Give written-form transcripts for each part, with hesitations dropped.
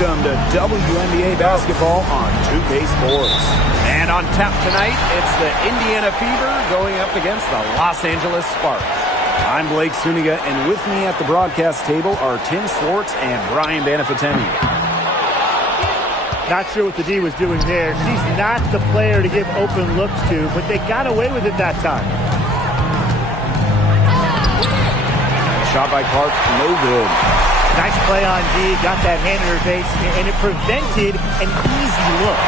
Welcome to WNBA basketball on 2K Sports. And on tap tonight, it's the Indiana Fever going up against the Los Angeles Sparks. I'm Blake Suniga, and with me at the broadcast table are Tim Swartz and Brian Banafiteni. Not sure what the D was doing there. She's not the player to give open looks to, but they got away with it that time. Shot by Clark, no good. Nice play on D, got that hand in her face, and it prevented an easy look.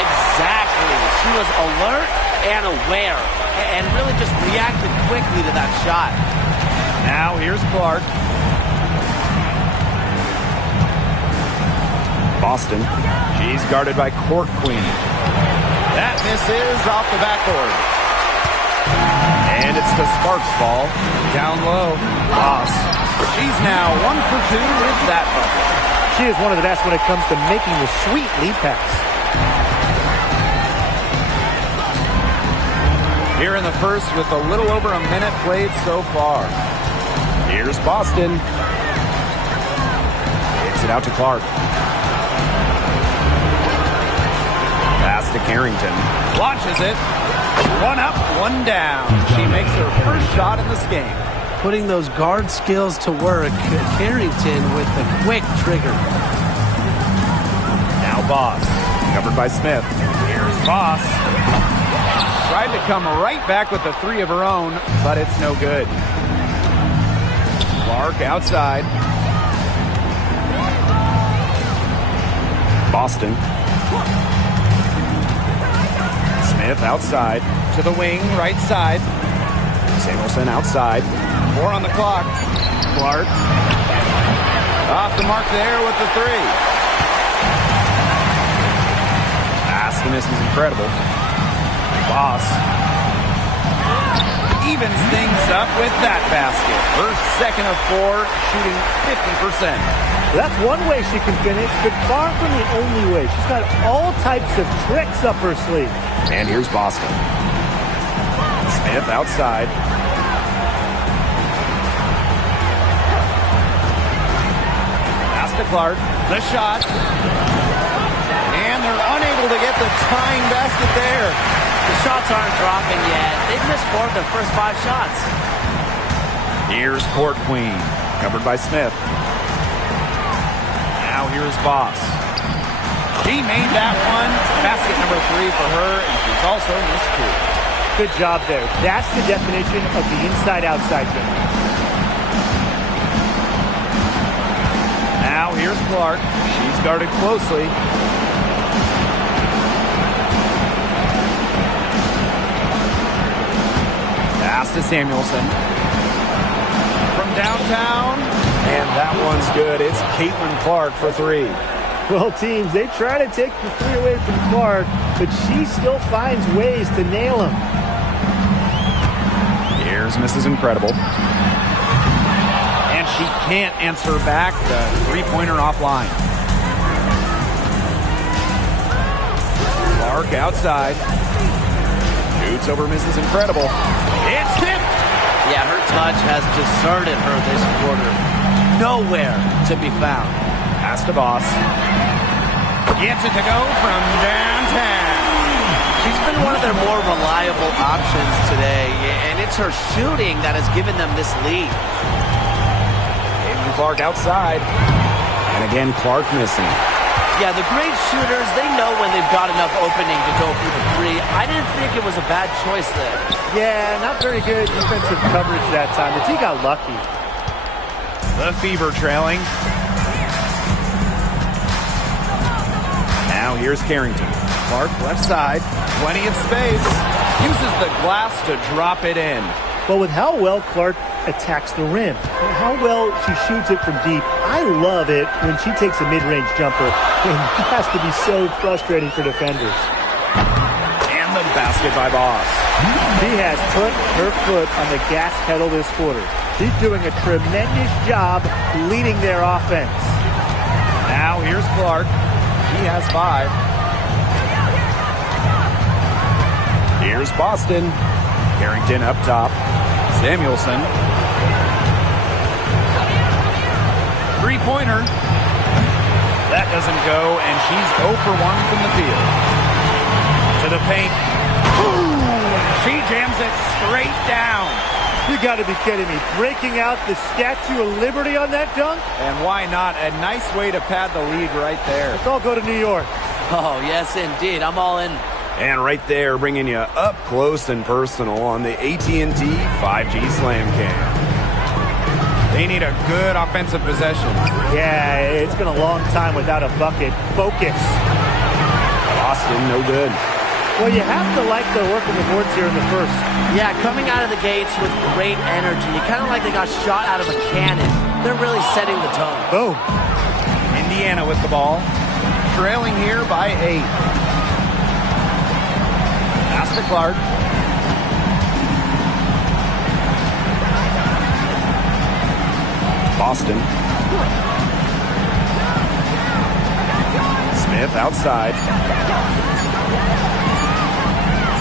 Exactly. She was alert and aware, and really just reacted quickly to that shot. Now here's Clark. Boston. She's guarded by Court Queen. That misses off the backboard. And it's the Sparks ball. Down low. Boss. She's now 1 for 2 with that bucket. She is one of the best when it comes to making the sweet lead pass. Here in the first with a little over a minute played so far. Here's Boston. Takes it out to Clark. Pass to Carrington. Launches it. One up, one down. She makes her first shot in this game. Putting those guard skills to work. Carrington with the quick trigger. Now Boss. Covered by Smith. Here's Boss. Tried to come right back with the three of her own, but it's no good. Clark outside. Boston. Smith outside. To the wing, right side. Samuelson outside. 4 on the clock. Clark. Off the mark there with the three. Pass to miss is incredible. Boss. Evens things up with that basket. Her second of 4, shooting 50%. That's one way she can finish, but far from the only way. She's got all types of tricks up her sleeve. And here's Boston. Smith outside. Pass to Clark. The shot. And they're unable to get the tying basket there. The shots aren't dropping yet. They've missed 4 of their first 5 shots. Here's Court Queen. Covered by Smith. Now here's Boss. She made that one. Basket number 3 for her, and she's also missed 2. Good job there. That's the definition of the inside-outside game. Now here's Clark. She's guarded closely. Pass to Samuelson. From downtown. And that one's good. It's Caitlin Clark for 3. Well, teams, they try to take the 3 away from Clark, but she still finds ways to nail him. Here's Mrs. Incredible. And she can't answer back the three-pointer offline. Clark outside. Shoots over Mrs. Incredible. It's tipped. Yeah, her touch has deserted her this quarter. Nowhere to be found. Pass to Boss. Gets it to go from downtown. She's been one of their more reliable options today, and it's her shooting that has given them this lead. Caitlin Clark outside. And again, Clark missing. Yeah, the great shooters, they know when they've got enough opening to go for the 3. I didn't think it was a bad choice there. Yeah, not very good defensive coverage that time. The T got lucky. The Fever trailing. Now here's Carrington. Clark left side. Plenty of space. Uses the glass to drop it in. But with how well Clark attacks the rim, and how well she shoots it from deep, I love it when she takes a mid-range jumper. And it has to be so frustrating for defenders. And the basket by Boss. She has put her foot on the gas pedal this quarter. She's doing a tremendous job leading their offense. Now here's Clark. He has 5. Here's Boston. Carrington up top. Samuelson. Three-pointer. That doesn't go, and she's 0 for 1 from the field. To the paint. Boom! She jams it straight down. You got to be kidding me. Breaking out the Statue of Liberty on that dunk? And why not? A nice way to pad the lead right there. Let's all go to New York. Oh, yes, indeed. I'm all in. And right there, bringing you up close and personal on the AT&T 5G Slam Cam. They need a good offensive possession. Yeah, it's been a long time without a bucket. Focus. Boston, no good. Well, you have to like their work on the boards here in the first. Yeah, coming out of the gates with great energy. Kind of like they got shot out of a cannon. They're really setting the tone. Boom. Indiana with the ball. Trailing here by 8. Pass to Clark. Boston. Smith outside.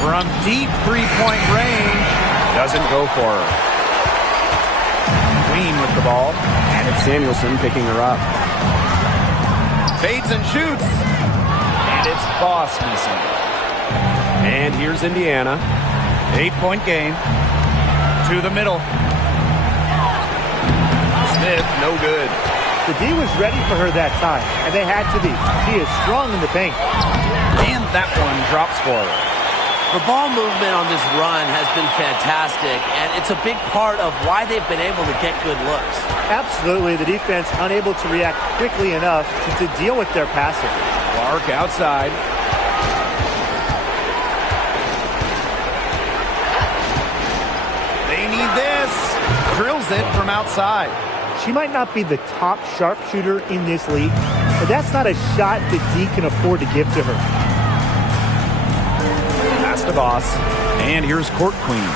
From deep three-point range. Doesn't go for her. Queen with the ball. And it's Samuelson picking her up. Fades and shoots. And it's Boss missing. And here's Indiana. 8-point game. To the middle. Smith, no good. The D was ready for her that time, and they had to be. She is strong in the paint. And that one drops for her. The ball movement on this run has been fantastic, and it's a big part of why they've been able to get good looks. Absolutely, the defense unable to react quickly enough to deal with their passing. Clark outside. They need this. Drills it from outside. She might not be the top sharpshooter in this league, but that's not a shot that D can afford to give to her. Pass to Boss. And here's Court Queen.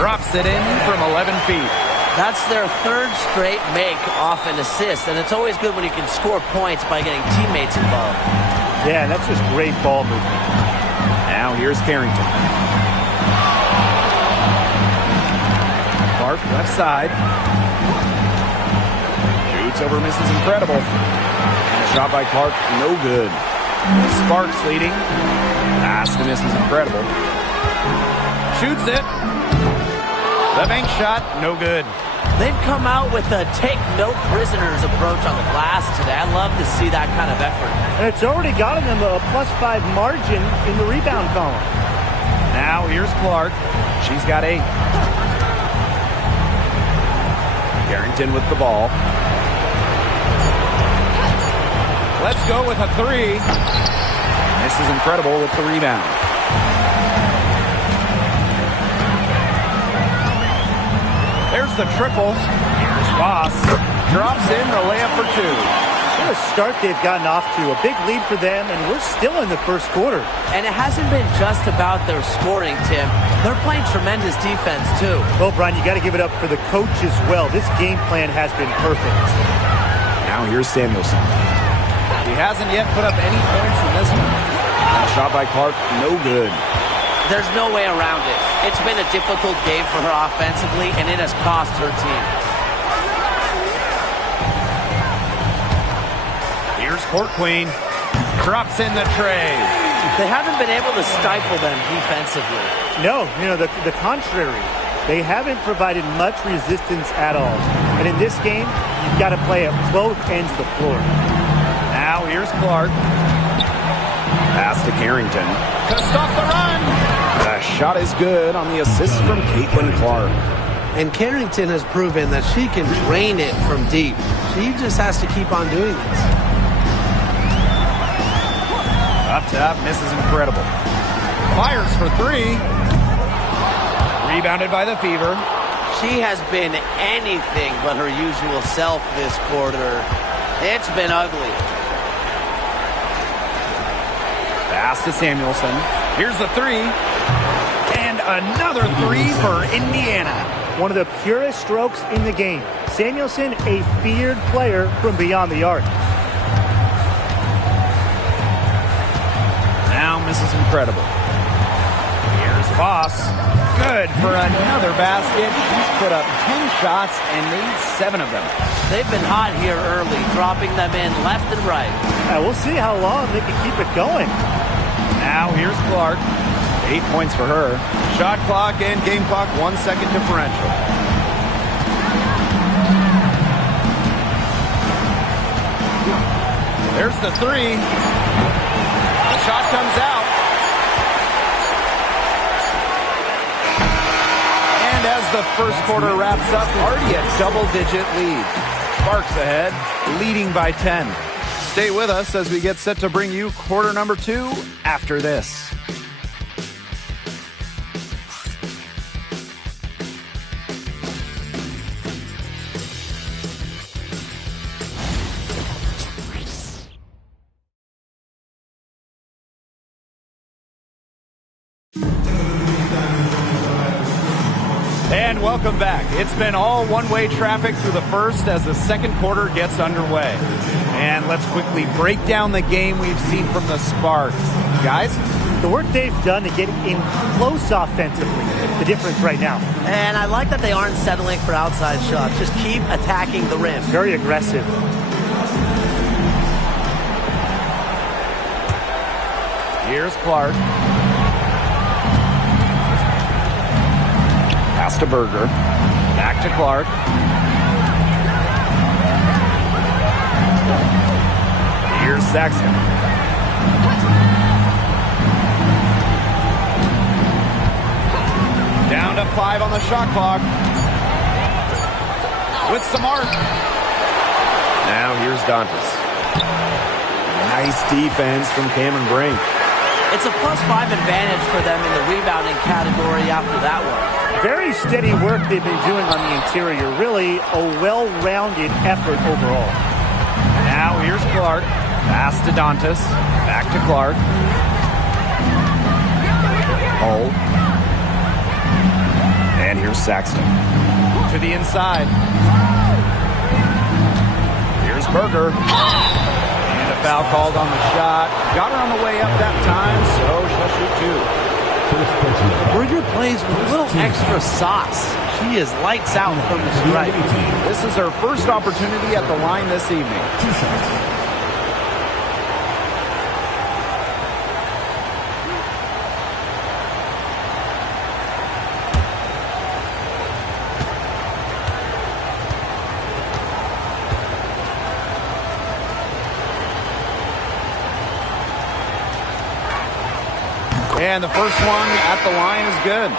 Drops it in from 11 feet. That's their third straight make off an assist, and it's always good when you can score points by getting teammates involved. Yeah, that's just great ball movement. Now here's Carrington. Clark left side. Shoots over Mrs. Incredible. And a shot by Clark, no good. Sparks leading. Pass to Mrs. Incredible. Shoots it. The bank shot, no good. They've come out with a take no prisoners approach on the glass today. I love to see that kind of effort. And it's already gotten them a +5 margin in the rebound column. Now here's Clark. She's got 8. Carrington with the ball. Let's go with a 3. This is Incredible with the rebound. There's the triple. Here's Voss. Drops in the layup for 2. What a start they've gotten off to. A big lead for them, and we're still in the first quarter. And it hasn't been just about their scoring, Tim. They're playing tremendous defense, too. Well, Brian, you got to give it up for the coach as well. This game plan has been perfect. Now here's Samuelson. He hasn't yet put up any points in this one. And a shot by Clark, no good. There's no way around it. It's been a difficult game for her offensively, and it has cost her team. Here's Court Queen. Drops in the tray. They haven't been able to stifle them defensively. No, the contrary. They haven't provided much resistance at all. And in this game, you've got to play at both ends of the floor. Now here's Clark. Pass to Carrington. To stop the run. The shot is good on the assist from Caitlin Clark. And Carrington has proven that she can drain it from deep. She just has to keep on doing this. Up top, Mrs. Incredible. Fires for 3. Rebounded by the Fever. She has been anything but her usual self this quarter. It's been ugly. Pass to Samuelson. Here's the 3. And another 3 for Indiana. One of the purest strokes in the game. Samuelson, a feared player from beyond the arc. Now Mrs. Incredible. Here's Boss, good for another basket. She's put up 10 shots and made 7 of them. They've been hot here early, dropping them in left and right. We'll see how long they can keep it going. Now here's Clark. 8 points for her. Shot clock and game clock 1 second differential. There's the 3. The shot comes out. And as the first quarter wraps up, already a double-digit lead. Sparks ahead, leading by 10. Stay with us as we get set to bring you quarter number 2 after this. And welcome back. It's been all one-way traffic through the first as the second quarter gets underway. And let's quickly break down the game we've seen from the Sparks. Guys? The work they've done to get in close offensively, the difference right now. And I like that they aren't settling for outside shots. Just keep attacking the rim. Very aggressive. Here's Clark. Pass to Berger. Back to Clark. Here's Saxton. Down to 5 on the shot clock. With some arc. Now here's Dantas. Nice defense from Cameron Brink. It's a +5 advantage for them in the rebounding category after that one. Very steady work they've been doing on the interior. Really a well-rounded effort overall. Now here's Clark. Pass to Dantas. Back to Clark. Hull. And here's Saxton. To the inside. Here's Berger. And a foul called on the shot. Got her on the way up that time, so she'll shoot 2. Berger plays with a little extra sauce. She is lights out from the stripe. This is her first opportunity at the line this evening. And the first one at the line is good.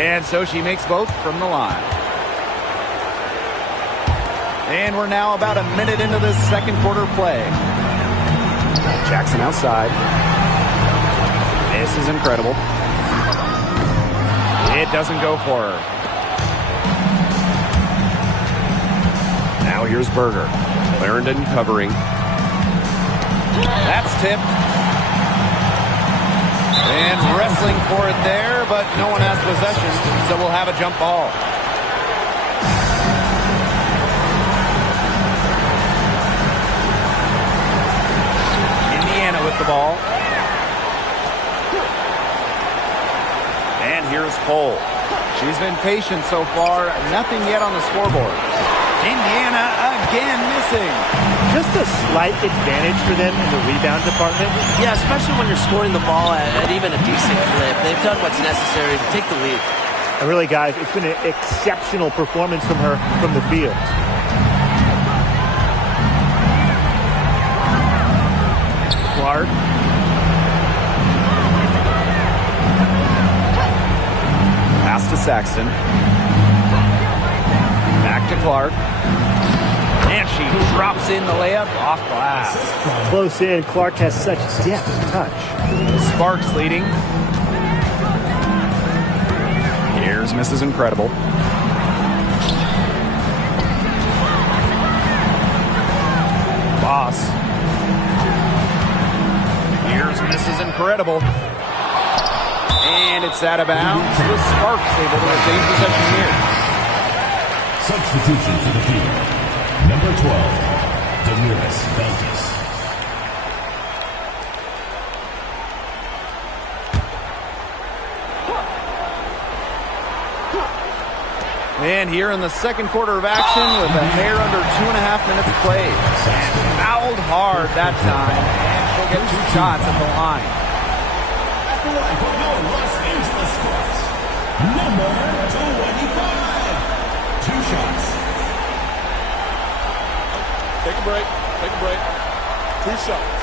And so she makes both from the line. And we're now about a minute into this second quarter play. Jackson outside. This is incredible. It doesn't go for her. Now here's Berger. Clarendon covering. That's tipped. And wrestling for it there, but no one has possession, so we'll have a jump ball. Indiana with the ball. And here's Cole. She's been patient so far, nothing yet on the scoreboard. Indiana again missing. Just a slight advantage for them in the rebound department. Yeah, especially when you're scoring the ball at even a decent clip. They've done what's necessary to take the lead. And really, guys, it's been an exceptional performance from her from the field. Clark. Pass to Saxton. Back to Clark. And she drops in the layup off glass. Close in. Clark has such depth of touch. Sparks leading. Here's Mrs. Incredible. incredible. And it's out of bounds. The Sparks able to retain possession here. Substitution for the field. Number 12, Dantas. And here in the second quarter of action with a hair under 2.5 minutes played. And fouled hard that time. And she'll get 2 shots at the line. For your Los Angeles Sparks, number 25. 2 shots. Take a break. Take a break. 2 shots.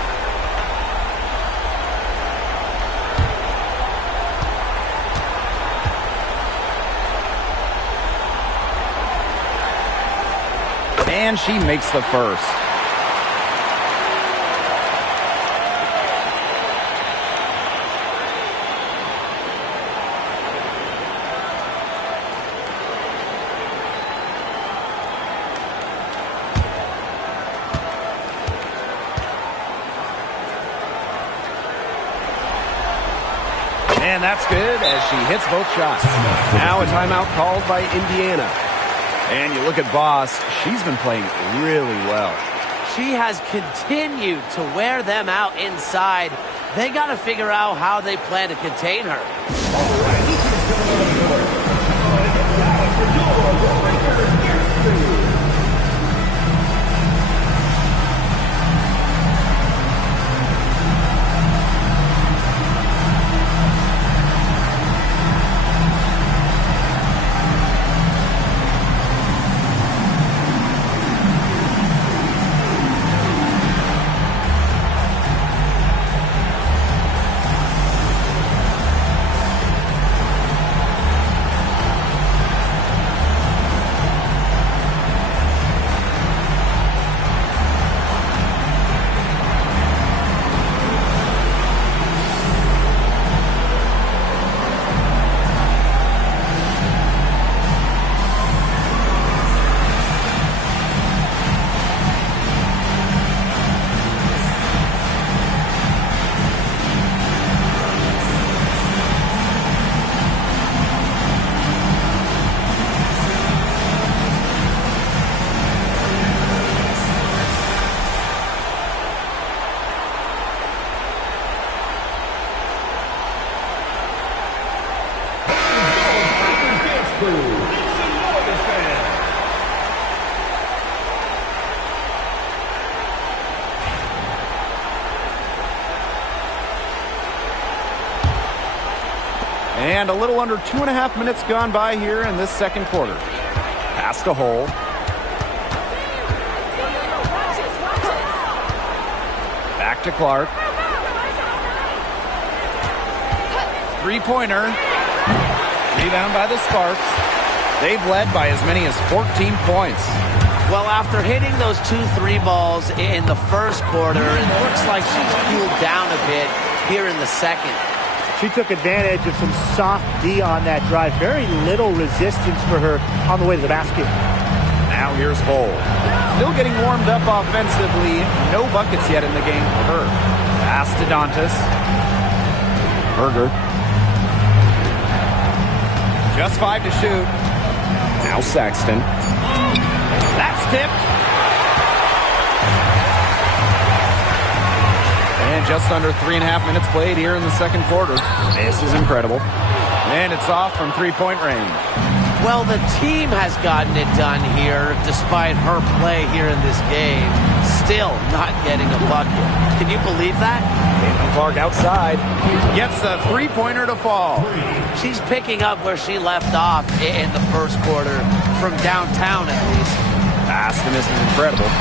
And she makes the first. And that's good as she hits both shots. Now a timeout called by Indiana. And you look at Boss, she's been playing really well. She has continued to wear them out inside. They got to figure out how they plan to contain her. And a little under 2.5 minutes gone by here in this second quarter. Pass to Hole. Back to Clark. Three-pointer. Rebound by the Sparks. They've led by as many as 14 points. Well, after hitting those 2 3 balls in the first quarter, it looks like she's cooled down a bit here in the second. She took advantage of some soft D on that drive. Very little resistance for her on the way to the basket. Now here's Hole. Still getting warmed up offensively. No buckets yet in the game for her. Pass to Dantas. Berger. Just 5 to shoot. Now Saxton. That's tipped. And just under 3.5 minutes played here in the second quarter. This is incredible. And it's off from 3-point range. Well, the team has gotten it done here despite her play here in this game. Still not getting a bucket. Can you believe that? Caitlin Clark outside. Gets a 3-pointer to fall. She's picking up where she left off in the first quarter, from downtown at least. Pass to miss is incredible.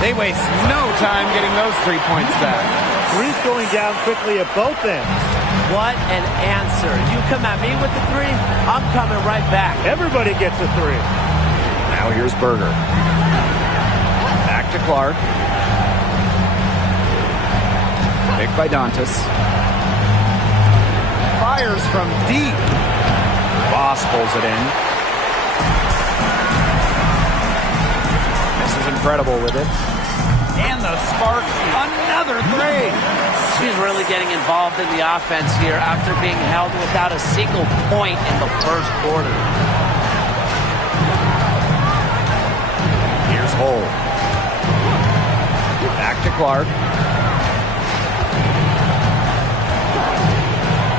They waste no time getting those 3 points back. Three's going down quickly at both ends. What an answer. You come at me with the 3, I'm coming right back. Everybody gets a 3. Now here's Berger. Back to Clark. Picked by Dantas. Fires from deep. Boss pulls it in. This is incredible with it. And the Sparks, another three. She's really getting involved in the offense here after being held without a single point in the first quarter. Here's Hull. Back to Clark.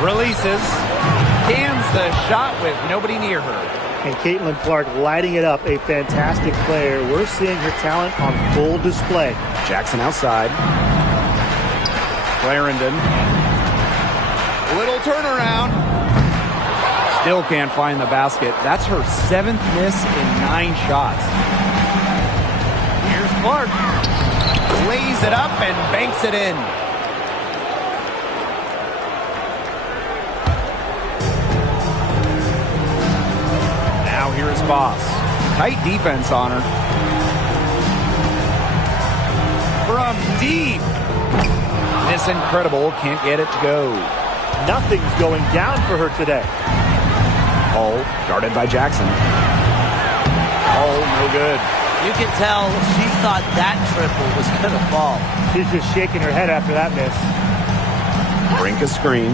Releases. Cans the shot with nobody near her. And Caitlin Clark lighting it up, a fantastic player. We're seeing her talent on full display. Jackson outside. Clarendon. Little turnaround. Still can't find the basket. That's her 7th miss in 9 shots. Here's Clark. Lays it up and banks it in. Now here's Boss. Tight defense on her. From deep. This incredible can't get it to go. Nothing's going down for her today. Hull guarded by Jackson. Hull no good. You can tell she thought that triple was going to fall. She's just shaking her head after that miss. Brink a screen.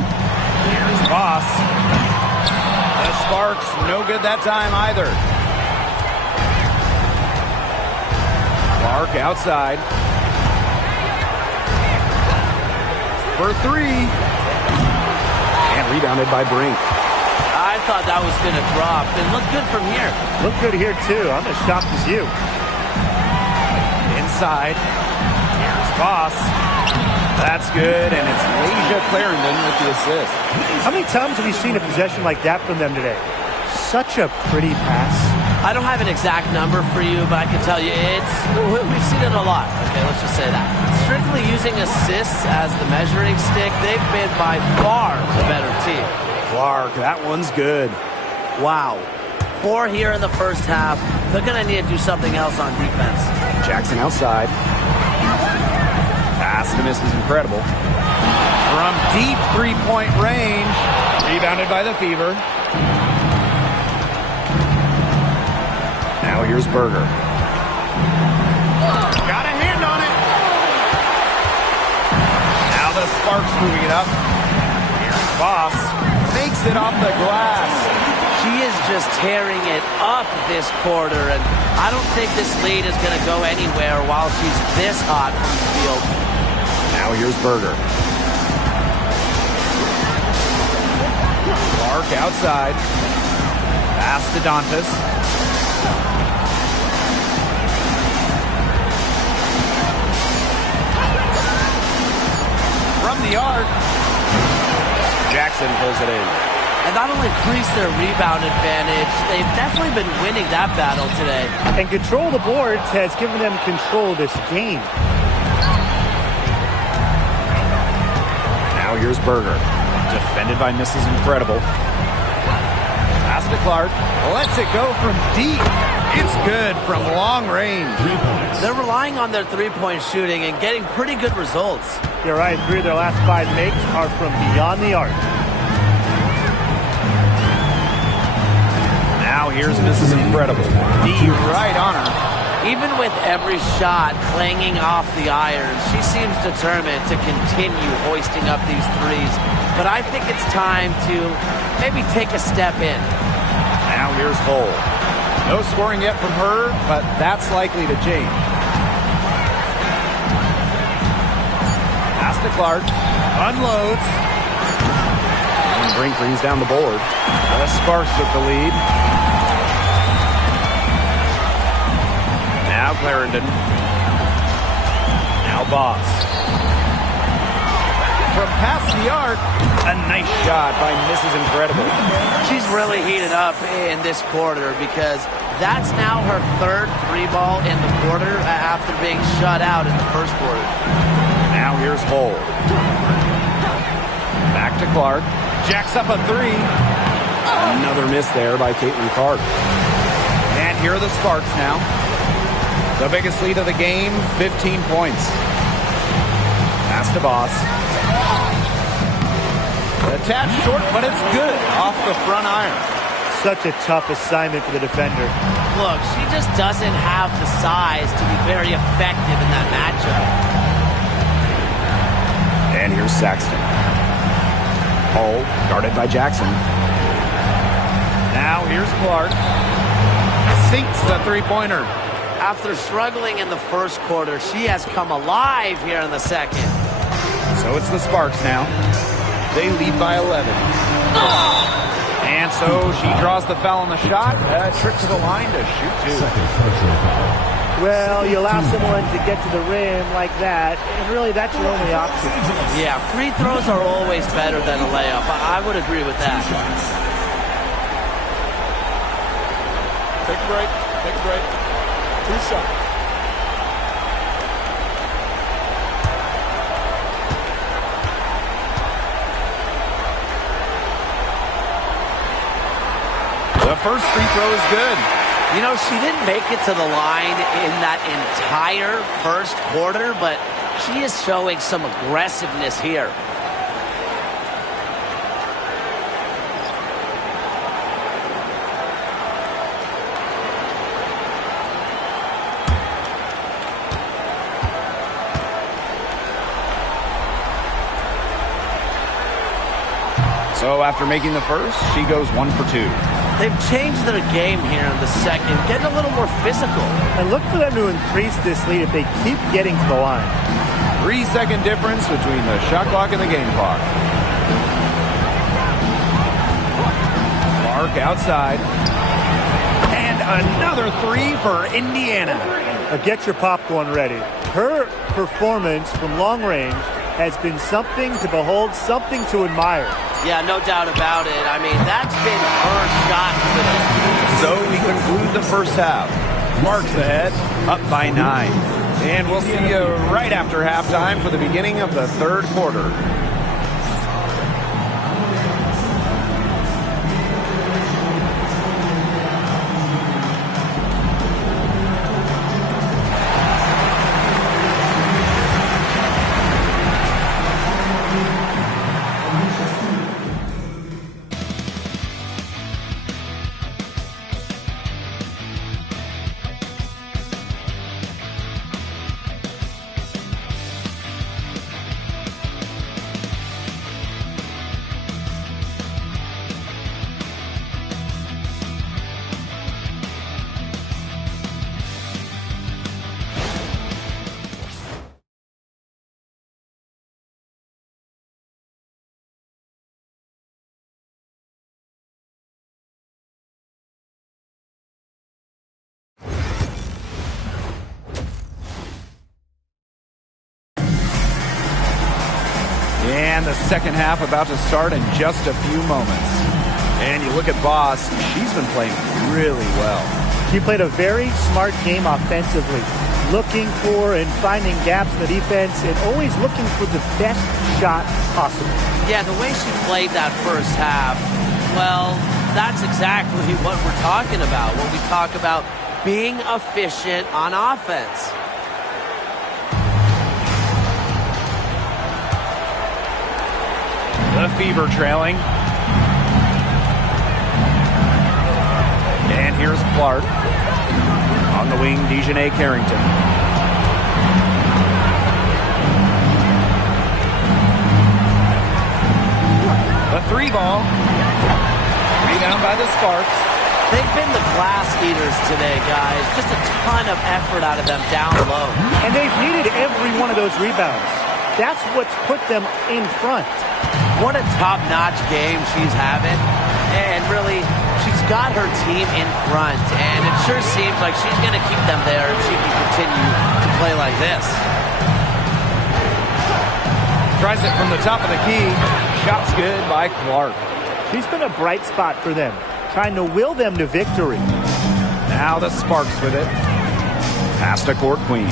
Here's Boss. The Sparks no good that time either. Clark outside. For 3. And rebounded by Brink. I thought that was going to drop. It looked good from here. Looked good here, too. I'm as shocked as you. Inside. Here's Boss. That's good, and it's Lasia Clarendon with the assist. How many times have you seen a possession like that from them today? Such a pretty pass. I don't have an exact number for you, but I can tell you we've seen it a lot. Okay, let's just say that. Strictly using assists as the measuring stick, they've been by far the better team. Clark, that one's good. Wow. 4 here in the first half. They're going to need to do something else on defense. Jackson outside. Pass to miss is incredible. From deep three-point range. Rebounded by the Fever. Now here's Berger. Got a hand on it. Now the Sparks moving it up. Here's Boss. Makes it off the glass. She is just tearing it up this quarter, and I don't think this lead is going to go anywhere while she's this hot from the field. Now here's Berger. Clark outside. Pass to Dantas. From the arc. Jackson pulls it in. And not only increase their rebound advantage, they've definitely been winning that battle today. And control of the boards has given them control of this game. Now here's Berger. Defended by Mrs. Incredible. Pass to Clark. Lets it go from deep. It's good from long range. 3 points. They're relying on their three-point shooting and getting pretty good results. You're right. 3 of their last 5 makes are from beyond the arc. Now here's Mrs. Incredible. D right on her. Even with every shot clanging off the iron, she seems determined to continue hoisting up these threes. But I think it's time to maybe take a step in. Now here's Hull. No scoring yet from her, but that's likely to change. Pass to Clark. Unloads. And Brink brings down the board. The Sparks with the lead. Now Clarendon. Now Boss. From past the arc, a nice shot by Mrs. Incredible. She's really heated up in this quarter because that's now her 3rd 3-ball in the quarter after being shut out in the first quarter. Now here's Hull. Back to Clark. Jacks up a 3. Another miss there by Caitlin Clark. And here are the Sparks now. The biggest lead of the game, 15 points. Pass to Boss. Attached short, but it's good off the front iron. such a tough assignment for the defender. Look, she just doesn't have the size to be very effective in that matchup. And here's Saxton. Hull guarded by Jackson. Now here's Clark. Sinks the three-pointer. After struggling in the first quarter, she has come alive here in the second. So it's the Sparks now. They lead by 11. And so she draws the foul on the shot. Trip to the line to shoot two. Second personal foul. Well, you allow someone to get to the rim like that, and really that's your only option. Yeah, free throws are always better than a layup. I would agree with that. Take a break. Take a break. 2 shots. The first free throw is good. You know, she didn't make it to the line in that entire first quarter, but she is showing some aggressiveness here. So after making the first, she goes 1 for 2. They've changed their game here in the second, getting a little more physical. And look for them to increase this lead if they keep getting to the line. 3-second difference between the shot clock and the game clock. Clark outside. And another three for Indiana. Now get your popcorn ready. Her performance from long range has been something to behold, something to admire. Yeah, no doubt about it. I mean, that's been her shot today. So we conclude the first half. Sparks ahead, up by 9. And we'll see you right after halftime for the beginning of the third quarter. And the second half about to start in just a few moments. And you look at Boss, she's been playing really well. She played a very smart game offensively, looking for and finding gaps in the defense and always looking for the best shot possible. Yeah, the way she played that first half, well, that's exactly what we're talking about when we talk about being efficient on offense. The Fever trailing. And here's Clark. On the wing, Dejanay Carrington. The three ball. Rebound by the Sparks. They've been the glass eaters today, guys. Just a ton of effort out of them down low. And they've needed every one of those rebounds. That's what's put them in front. What a top-notch game she's having. And really, she's got her team in front. And it sure seems like she's going to keep them there if she can continue to play like this. Tries it from the top of the key. Shot's good by Clark. She's been a bright spot for them, trying to will them to victory. Now the Sparks with it. Pass to Court Queen.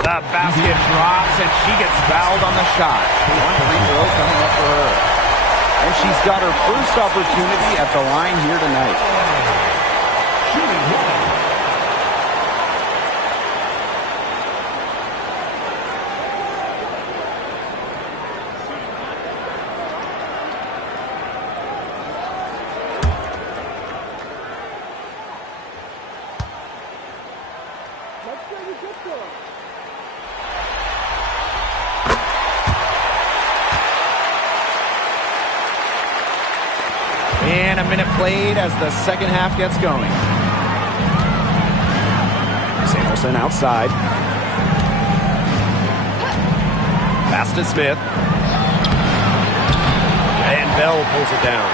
The basket drops, and she gets fouled on the shot. One free throw coming up for her. And she's got her first opportunity at the line here tonight. And a minute played as the second half gets going. Samuelson outside. Pass to Smith. And Bell pulls it down.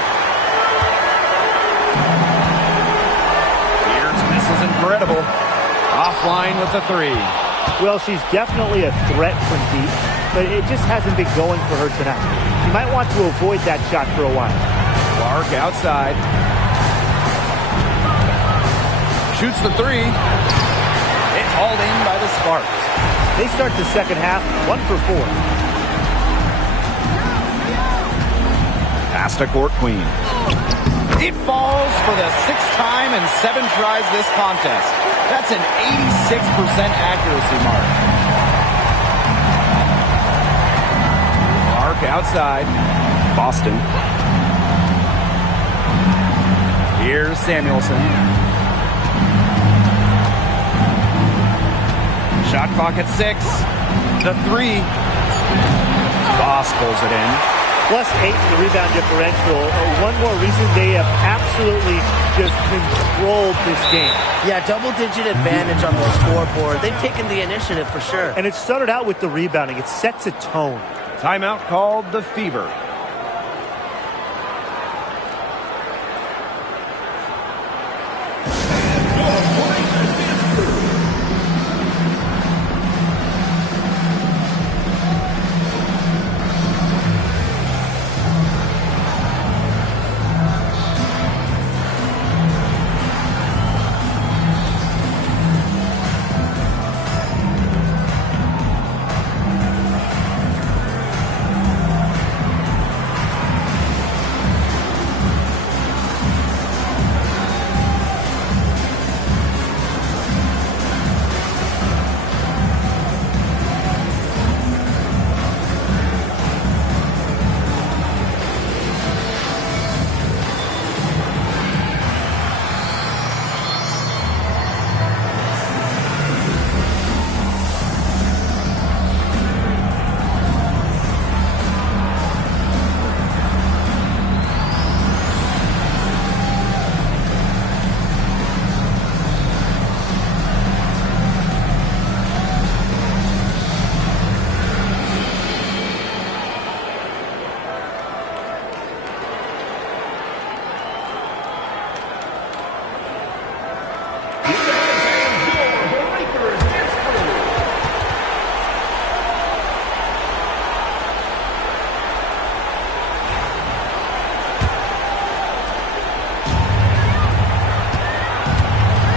Here's misses incredible. Offline with the three. Well, she's definitely a threat from deep, but it just hasn't been going for her tonight. You might want to avoid that shot for a while. Clark outside. Shoots the three. It's hauled in by the Sparks. They start the second half 1 for 4. Pass to Court Queen. It falls for the 6th time in 7 tries this contest. That's an 86% accuracy mark. Clark outside. Boston. Here's Samuelson. Shot clock at 6. The three. Boss pulls it in. +8 in the rebound differential. One more reason they have absolutely just controlled this game. Yeah, double-digit advantage on the scoreboard. They've taken the initiative for sure. And it started out with the rebounding. It sets a tone. Timeout called the Fever.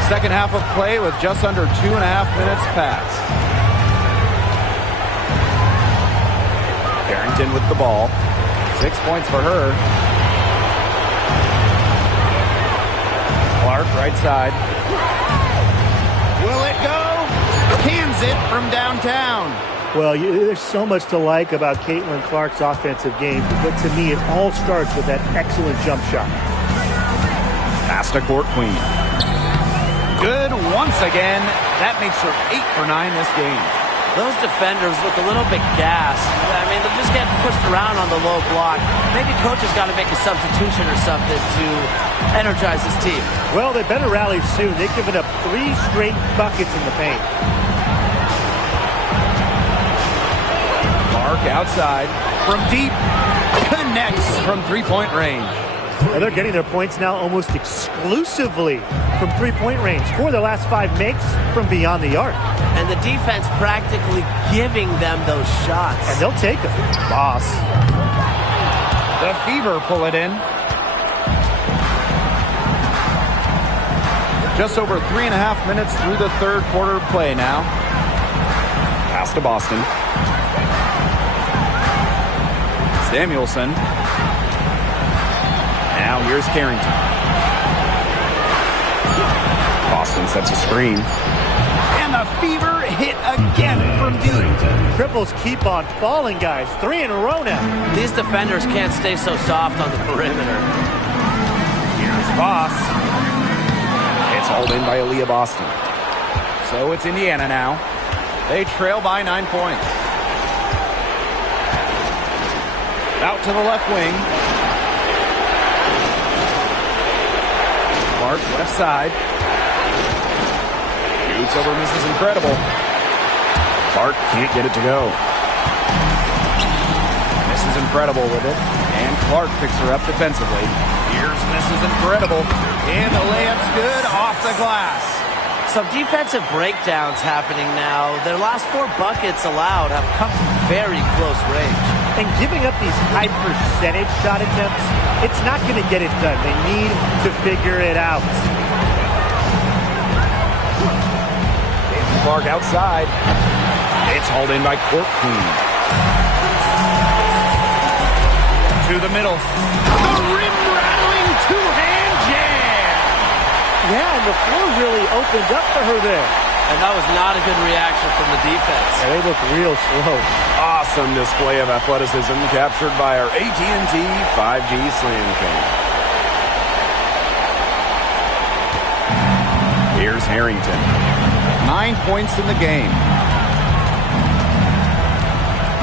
Second half of play with just under 2.5 minutes passed. Carrington with the ball. 6 points for her. Clark right side. Will it go? Cans it from downtown. Well, there's so much to like about Caitlin Clark's offensive game, but to me, it all starts with that excellent jump shot. Pass to Court Queen. Good once again. That makes her 8 for 9 this game. Those defenders look a little bit gassed. I mean, they're just getting pushed around on the low block. Maybe coach has got to make a substitution or something to energize his team. Well, they better rally soon. They've given up 3 straight buckets in the paint. Clark outside. From deep. Connects from three-point range. And they're getting their points now almost exclusively from three-point range. 4 of their last 5 makes from beyond the arc. And the defense practically giving them those shots. And they'll take them. Boss. The Fever pull it in. Just over 3.5 minutes through the third quarter of play now. Pass to Boston. Samuelson. Now here's Carrington. Boston sets a screen. And the Fever hit again from deep. Triples keep on falling, guys. 3 in a row now. These defenders can't stay so soft on the perimeter. Here's Boss. It's hauled in by Aaliyah Boston. So it's Indiana now. They trail by 9 points. Out to the left wing. Clark, left side. Shoots over, misses, incredible. Clark can't get it to go. Misses incredible with it. And Clark picks her up defensively. Here's misses incredible. And the layup's good off the glass. Some defensive breakdowns happening now. Their last 4 buckets allowed have come from very close range. And giving up these high percentage shot attempts, it's not going to get it done. They need to figure it out. Clark outside. It's hauled in by Court Queen. To the middle. The rim-rattling two-hand jam. Yeah, and the floor really opened up for her there. And that was not a good reaction from the defense. Yeah, they look real slow. Awesome display of athleticism captured by our AT&T 5G Slam Cam. Here's Harrington. 9 points in the game.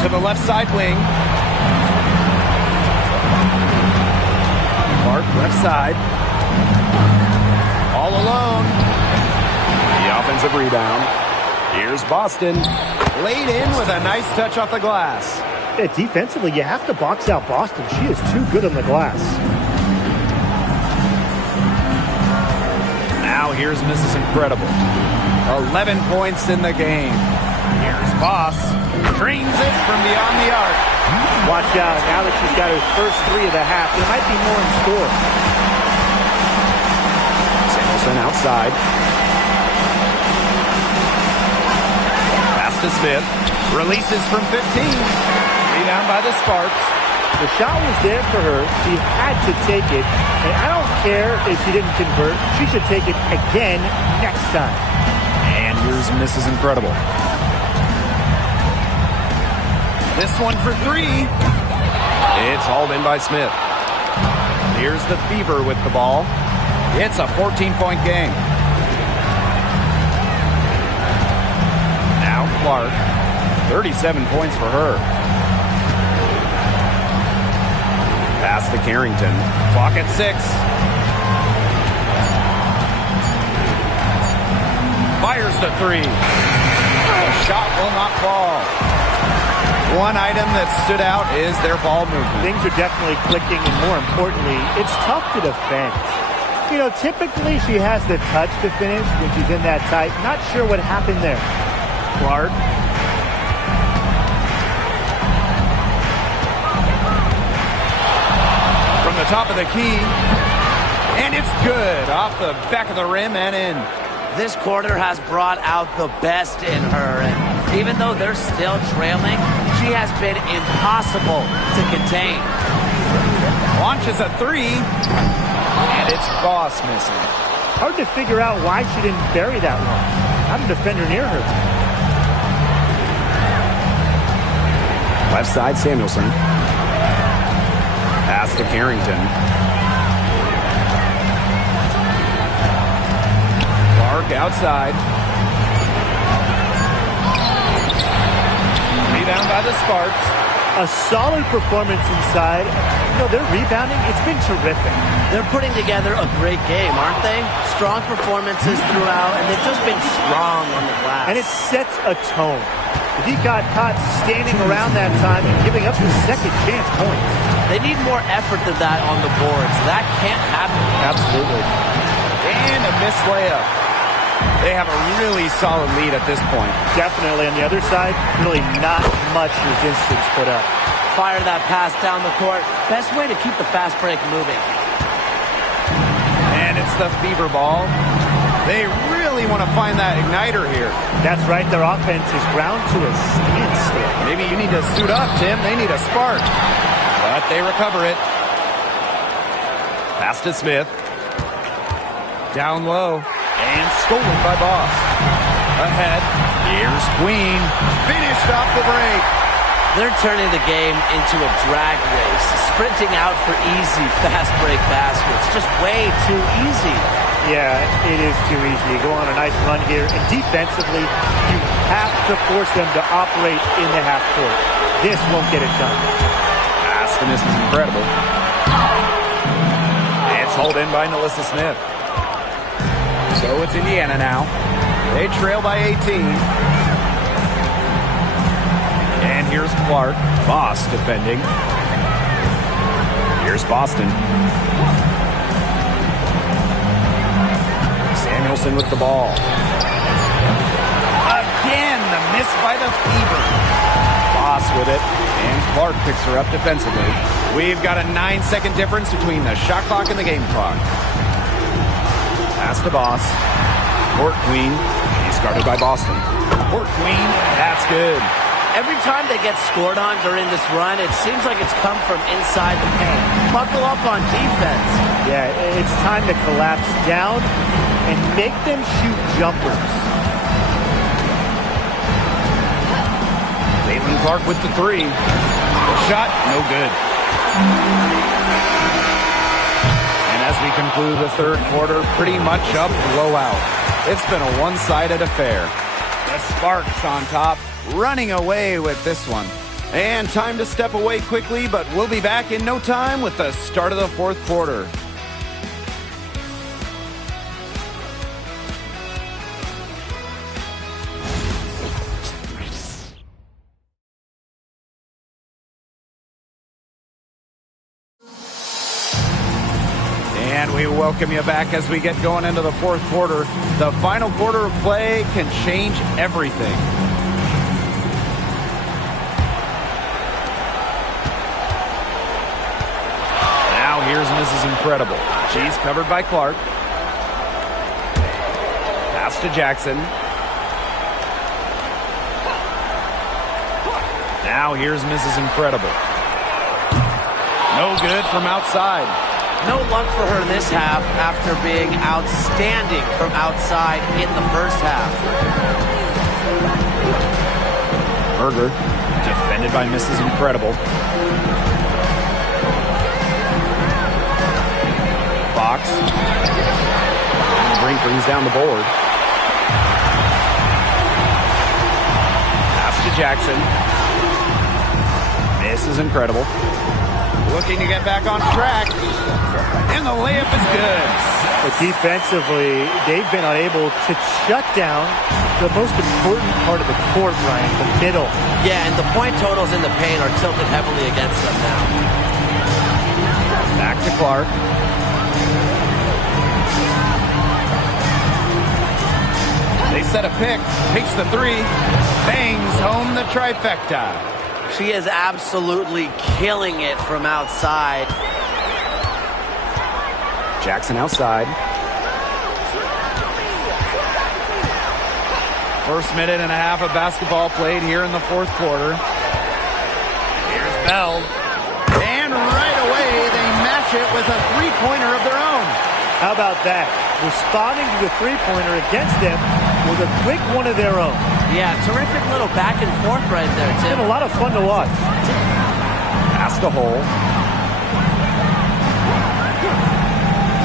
To the left side wing. Clark, left side. All alone. The offensive rebound. Here's Boston. Laid in with a nice touch off the glass. Yeah, defensively, you have to box out Boston. She is too good on the glass. Now here's Mrs. Incredible. 11 points in the game. Here's Boss. Drains it from beyond the arc. Watch out. Now that she's got her first 3 of the half, there might be more in store. Samuelson outside. Pass to Smith. Releases from 15. Rebound by the Sparks. The shot was there for her. She had to take it. And I don't care if she didn't convert. She should take it again next time. And here's Mrs. Incredible. This one for 3. It's hauled in by Smith. Here's the Fever with the ball. It's a 14-point game. Now Clark. 37 points for her. Pass to Carrington. Clock at 6. Fires the 3. The shot will not fall. One item that stood out is their ball movement. Things are definitely clicking, and more importantly, it's tough to defend. You know, typically she has the touch to finish when she's in that tight. Not sure what happened there. Clark. From the top of the key. And it's good. Off the back of the rim and in. This quarter has brought out the best in her. And even though they're still trailing, she has been impossible to contain. Launches a 3. And it's Boss missing. Hard to figure out why she didn't bury that one. Not a defender near her. Left side, Samuelson. Pass to Carrington. Clark outside. Rebound by the Sparks. A solid performance inside. You know, their rebounding, it's been terrific. They're putting together a great game, aren't they? Strong performances throughout, and they've just been strong on the glass. And it sets a tone. He got caught standing around that time and giving up his second chance points. They need more effort than that on the boards. That can't happen. Absolutely. And a missed layup. They have a really solid lead at this point. Definitely. On the other side, really not much resistance put up. Fire that pass down the court. Best way to keep the fast break moving. And it's the Fever ball. They really want to find that igniter here. That's right. Their offense is ground to a standstill. Maybe you need to suit up, Tim. They need a spark. But they recover it. Pass to Smith. Down low. And stolen by Boss. Ahead. Here's Queen. Finished off the break. They're turning the game into a drag race, sprinting out for easy fast break baskets. Just way too easy. Yeah, it is too easy. You go on a nice run here, and defensively, you have to force them to operate in the half court. This won't get it done. This is incredible. It's hauled in by Nalissa Smith. So it's Indiana now. They trail by 18. And here's Clark. Boss defending. Here's Boston. Samuelson with the ball. Again, the miss by the Fever. Boss with it, and Clark picks her up defensively. We've got a 9-second difference between the shot clock and the game clock. Pass to Boss. Court Queen. She's guarded by Boston. Court Queen. That's good. Every time they get scored on during this run, it seems like it's come from inside the paint. Buckle up on defense. Yeah, it's time to collapse down and make them shoot jumpers. Caitlin Clark with the three. The shot, no good. And as we conclude the third quarter, pretty much a blowout. It's been a one-sided affair. The Sparks on top, running away with this one. And time to step away quickly, but we'll be back in no time with the start of the fourth quarter. And we welcome you back as we get going into the fourth quarter. The final quarter of play can change everything. Now here's Mrs. Incredible. She's covered by Clark. Pass to Jackson. Now here's Mrs. Incredible. No good from outside. No luck for her this half after being outstanding from outside in the first half. Berger, defended by Mrs. Incredible. Fox. Brink brings down the board. Pass to Jackson. Mrs. Incredible. Looking to get back on track. And the layup is good. But defensively, they've been unable to shut down the most important part of the court, Ryan, the middle. Yeah, and the point totals in the paint are tilted heavily against them now. Back to Clark. They set a pick. Takes the three. Bangs home the trifecta. She is absolutely killing it from outside. Jackson outside. First minute and a half of basketball played here in the fourth quarter. Here's Bell. And right away, they match it with a three-pointer of their own. How about that? Responding to the three-pointer against them with a quick one of their own. Yeah, terrific little back and forth right there, Tim. It's been a lot of fun to watch. Pass to Hole.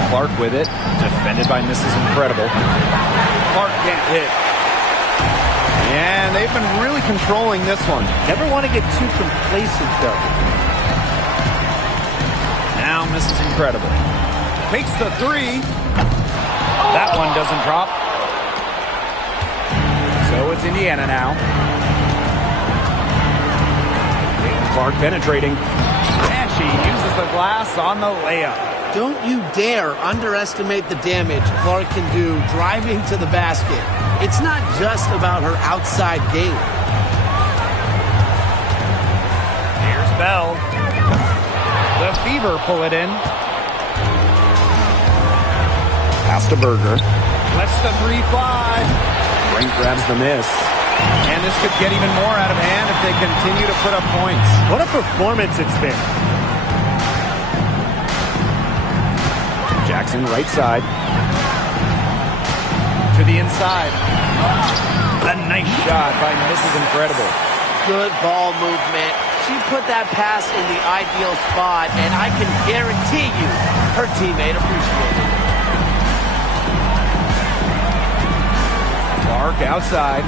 Clark with it. Defended by Mrs. Incredible. Clark can't hit. And they've been really controlling this one. Never want to get too complacent, though. Now Mrs. Incredible. Takes the three. That one doesn't drop. So it's Indiana now. Clark penetrating. And she uses the glass on the layup. Don't you dare underestimate the damage Clark can do driving to the basket. It's not just about her outside game. Here's Bell. The Fever pull it in. Pass to Berger. Lets the three fly. Brink grabs the miss. And this could get even more out of hand if they continue to put up points. What a performance it's been. Jackson right side. To the inside. A nice shot by Mrs. Incredible. Good ball movement. She put that pass in the ideal spot, and I can guarantee you her teammate appreciated it. Clark outside.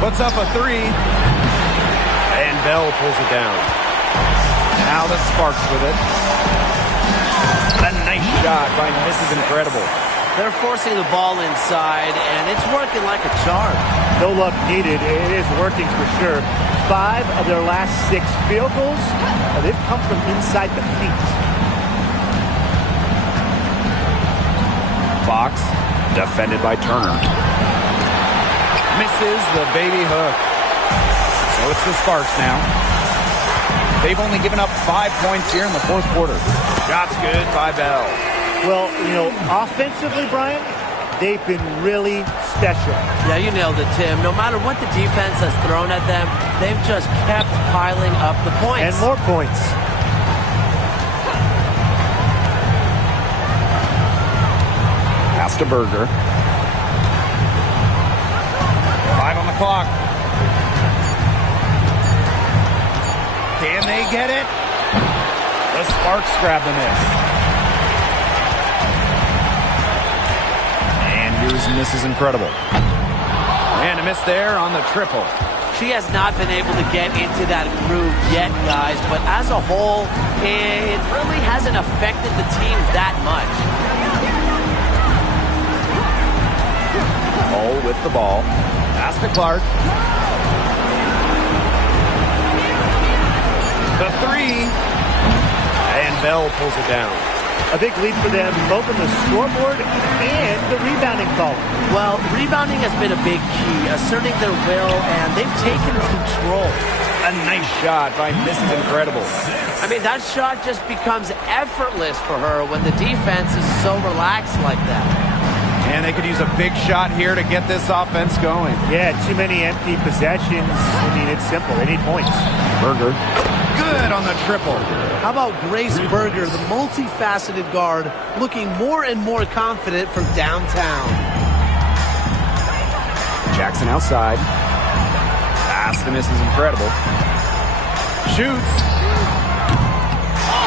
Puts up a three. And Bell pulls it down. Now the Sparks with it. A nice shot by Mrs. Incredible. They're forcing the ball inside, and it's working like a charm. No luck needed. It is working for sure. 5 of their last 6 field goals, they've come from inside the paint. Fox, defended by Turner. Misses the baby hook. So it's the Sparks now. They've only given up 5 points here in the fourth quarter. Shot's good by Bell. Well, you know, offensively, Brian, they've been really special. Yeah, you nailed it, Tim. No matter what the defense has thrown at them, they've just kept piling up the points. And more points. Pass to Berger. 5 on the clock. Can they get it? The Sparks grab the miss. And here's Mrs. Incredible. And a miss there on the triple. She has not been able to get into that groove yet, guys, but as a whole, it really hasn't affected the team that much. Cole with the ball. Pass to Clark. The three. And Bell pulls it down. A big lead for them, both on the scoreboard and the rebounding column. Well, rebounding has been a big key, asserting their will, and they've taken control. A nice shot by Mrs. Incredible. I mean, that shot just becomes effortless for her when the defense is so relaxed like that. And they could use a big shot here to get this offense going. Yeah, too many empty possessions. I mean, it's simple. They need points. Berger. Good on the triple. How about Grace Berger, the multifaceted guard, looking more and more confident from downtown. Jackson outside. Pass to Mrs. Incredible. Shoots.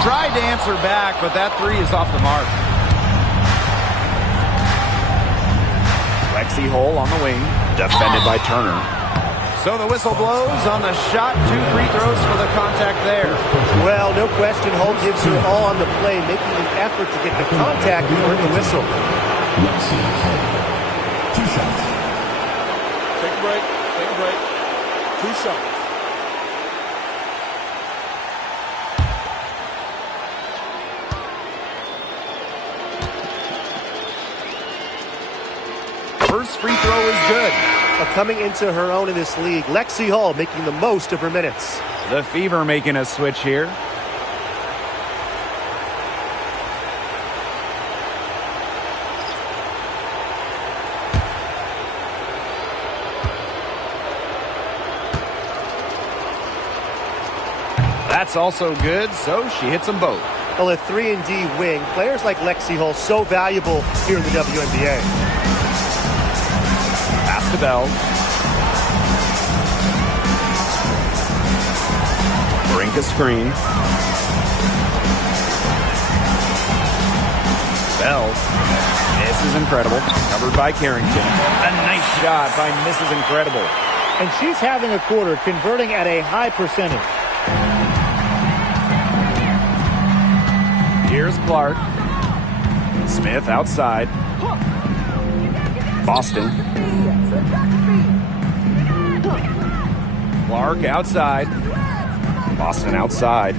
Tried to answer back, but that three is off the mark. Lexi Hole on the wing. Defended by Turner. So the whistle blows on the shot. 2 free throws for the contact there. Well, no question, Holt gives her all on the play, making an effort to get the contact and earn the whistle. Lexi Hole. 2 shots. Take a break. Take a break. 2 shots. First free throw is good. Coming into her own in this league, Lexi Hall making the most of her minutes. The Fever making a switch here. That's also good, so she hits them both. Well, a 3-and-D wing, players like Lexi Hall so valuable here in the WNBA. Pass to Bell. Brink a screen. Bell. This is Incredible. Covered by Carrington. A nice shot by Mrs. Incredible. And she's having a quarter, converting at a high percentage. Here's Clark. Smith outside. Boston. Clark outside. Boston outside.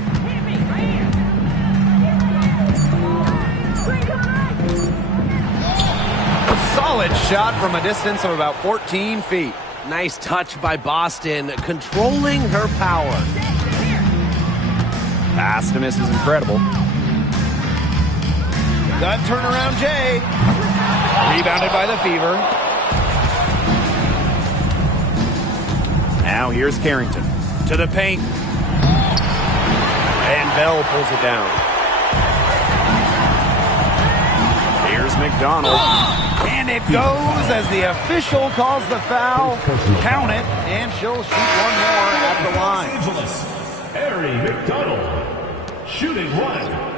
A solid shot from a distance of about 14 feet. Nice touch by Boston, controlling her power. Pass to Mrs. Incredible. The turnaround J. Rebounded by the Fever. Now here's Carrington. To the paint. And Bell pulls it down. Here's McDonald. And it goes as the official calls the foul. Count it, and she'll shoot one more at the line. Los Angeles, Ari McDonald, shooting 1.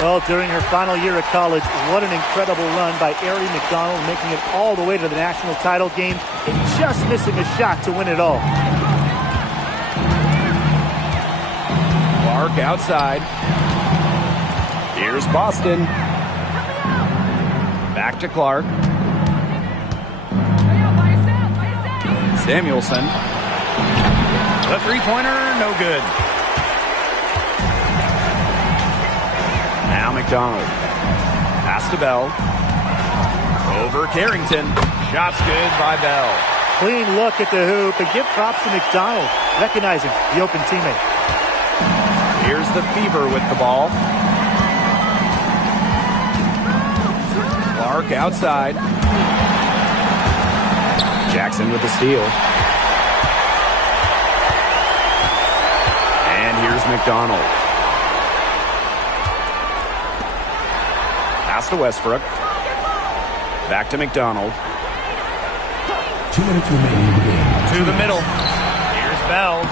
Well, during her final year of college, what an incredible run by Aerie McDonald, making it all the way to the national title game and just missing a shot to win it all. Clark outside. Here's Boston. Back to Clark. Samuelson. The three-pointer, no good. Now McDonald. Pass to Bell. Over Carrington. Shot's good by Bell. Clean look at the hoop, and give props to McDonald, recognizing the open teammate. Here's the Fever with the ball. Clark outside. Jackson with the steal. And here's McDonald. Pass to Westbrook. Back to McDonald. 2 minutes remaining in the game. To the middle. Here's Bell.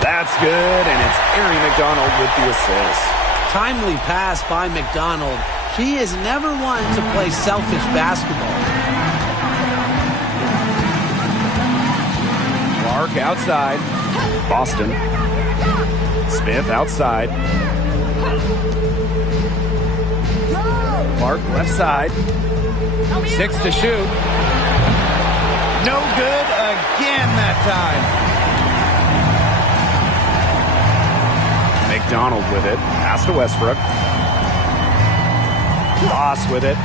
That's good, and it's Aerie McDonald with the assist. Timely pass by McDonald. She is never one to play selfish basketball. Clark outside. Boston. Smith outside. Clark left side. 6 to shoot. No good again that time. McDonald with it. Pass to Westbrook. Ross with it.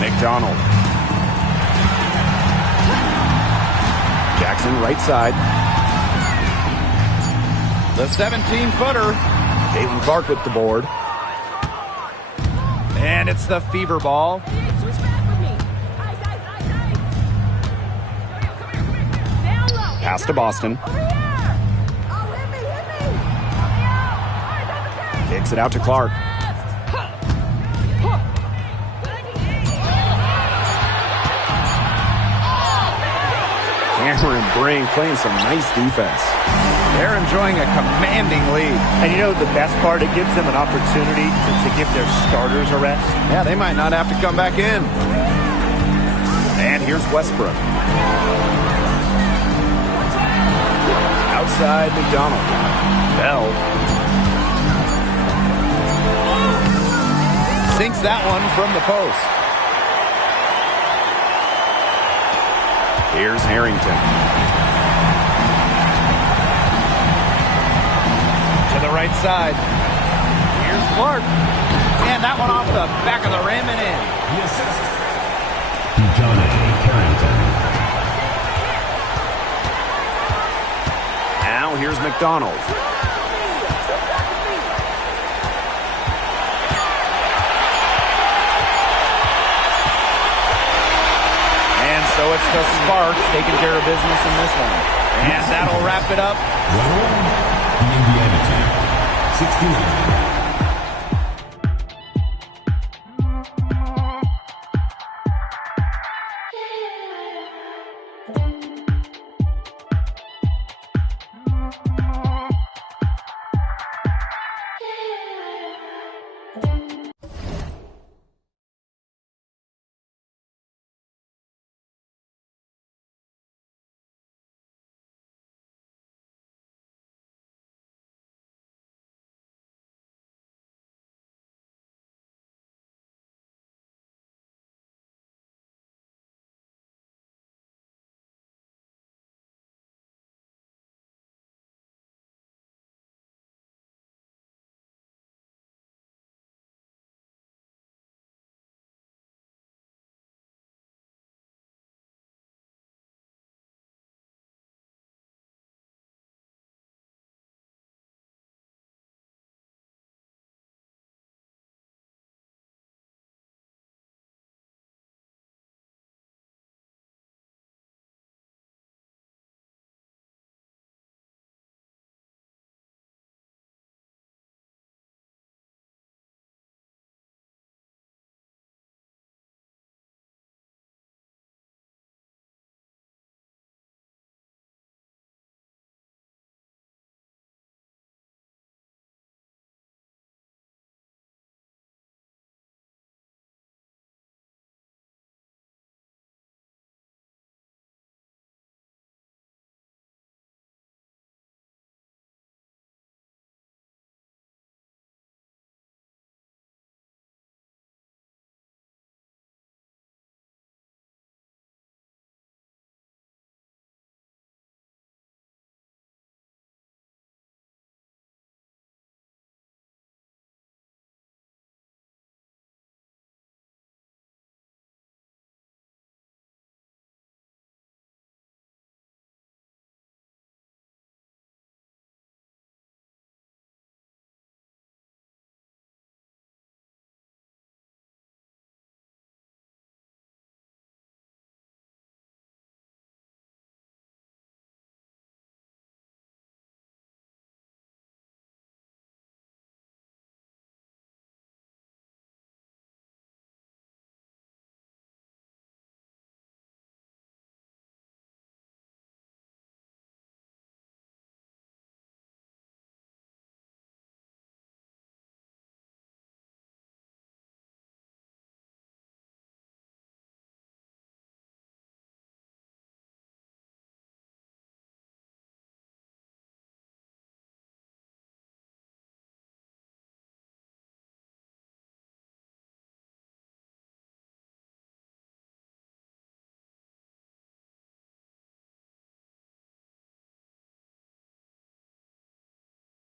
McDonald. Jackson right side. The 17-footer. Caitlin Clark with the board. And it's the Fever ball. Pass to Boston. Kicks it out to Clark. Cameron Brink playing some nice defense. They're enjoying a commanding lead. And you know the best part? It gives them an opportunity to give their starters a rest. Yeah, they might not have to come back in. And here's Westbrook. Outside McDonald. Bell. Sinks that one from the post. Here's Harrington. To the right side. Here's Clark. And that one off the back of the rim and in. The assist. Jonathan Carrington. Now here's McDonald. So it's the Sparks taking care of business in this one. And that'll wrap it up. Well, the Indiana team, 69.